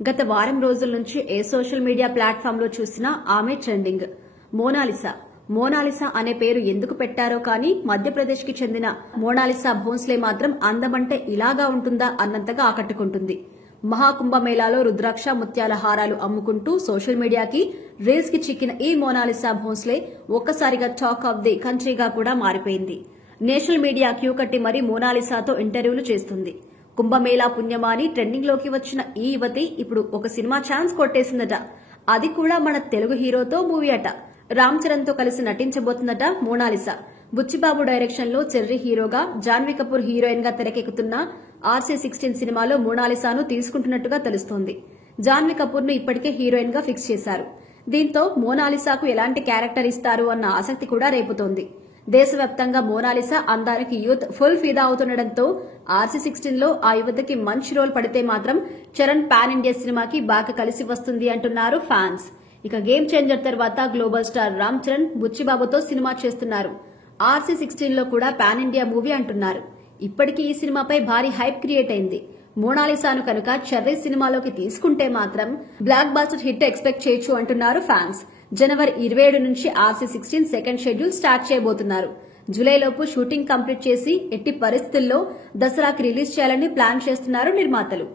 గత వారం రోజుల నుంచి ఏ సోషల్ మీడియా ప్లాట్ఫామ్ లో చూసినా ఆమె ట్రెండింగ్. మోనాలిసా అనే పేరు ఎందుకు పెట్టారో కానీ మధ్యప్రదేశ్ కి చెందిన మోనాలిసా భోన్స్లే మాత్రం అందమంటే ఇలాగా ఉంటుందా అన్నంతగా ఆకట్టుకుంటుంది. మహాకుంభమేళాలో రుద్రాక్ష ముత్యాల హారాలు అమ్ముకుంటూ సోషల్ మీడియాకి రీల్స్ కి చిక్కిన ఈ మోనాలిసా భోన్స్లే ఒక్కసారిగా టాక్ ఆఫ్ ది కంట్రీగా కూడా మారిపోయింది. నేషనల్ మీడియా క్యూ కట్టి మరీ మోనాలిసాతో ఇంటర్వ్యూలు చేస్తుంది. కుంభమేళా పుణ్యమాని ట్రెండింగ్ లోకి వచ్చిన ఈ యువతి ఇప్పుడు ఒక సినిమా ఛాన్స్ కొట్టేసిందట. అది కూడా మన తెలుగు హీరోతో మూవీ అట. రామ్ చరణ్ తో కలిసి నటించబోతుందట మోనాలిసా. బుచ్చిబాబు డైరెక్షన్ లో చెర్రీ హీరోగా, జాన్వీ కపూర్ హీరోయిన్ గా తెరకెక్కుతున్న RC16 సినిమాలో మోనాలిసాను తీసుకుంటున్నట్టుగా తెలుస్తోంది. జాన్వీ కపూర్ ను ఇప్పటికే హీరోయిన్ గా ఫిక్స్ చేశారు. దీంతో మోనాలిసాకు ఎలాంటి క్యారెక్టర్ ఇస్తారు అన్న ఆసక్తి కూడా రేపుతోంది. దేశవ్యాప్తంగా మోనాలిసా అందానికి యూత్ ఫుల్ ఫిదా అవుతుండటంతో RC16 లో ఆ యువతకి మంచి రోల్ పడితే మాత్రం చరణ్ పాన్ ఇండియా సినిమాకి బాగా కలిసి వస్తుంది అంటున్నారు ఫ్యాన్స్. ఇక గేమ్ చేంజర్ తర్వాత గ్లోబల్ స్టార్ రామ్ చరణ్ బుచ్చిబాబుతో సినిమా చేస్తున్నారు. RC16 లో కూడా పాన్ ఇండియా మూవీ అంటున్నారు. ఇప్పటికీ ఈ సినిమాపై భారీ హైప్ క్రియేట్ అయింది. మోనాలిసాను కనుక చెర్రీ సినిమాలోకి తీసుకుంటే మాత్రం బ్లాక్ బాస్టర్ హిట్ ఎక్స్పెక్ట్ చేయొచ్చు అంటున్నారు ఫ్యాన్స్. జనవరి 27 నుంచి RC16 సెకండ్ షెడ్యూల్ స్టార్ట్ చేయబోతున్నారు. జూలైలోపు షూటింగ్ కంప్లీట్ చేసి ఎట్టి పరిస్థితుల్లో దసరాకి రిలీజ్ చేయాలని ప్లాన్ చేస్తున్నారు నిర్మాతలు.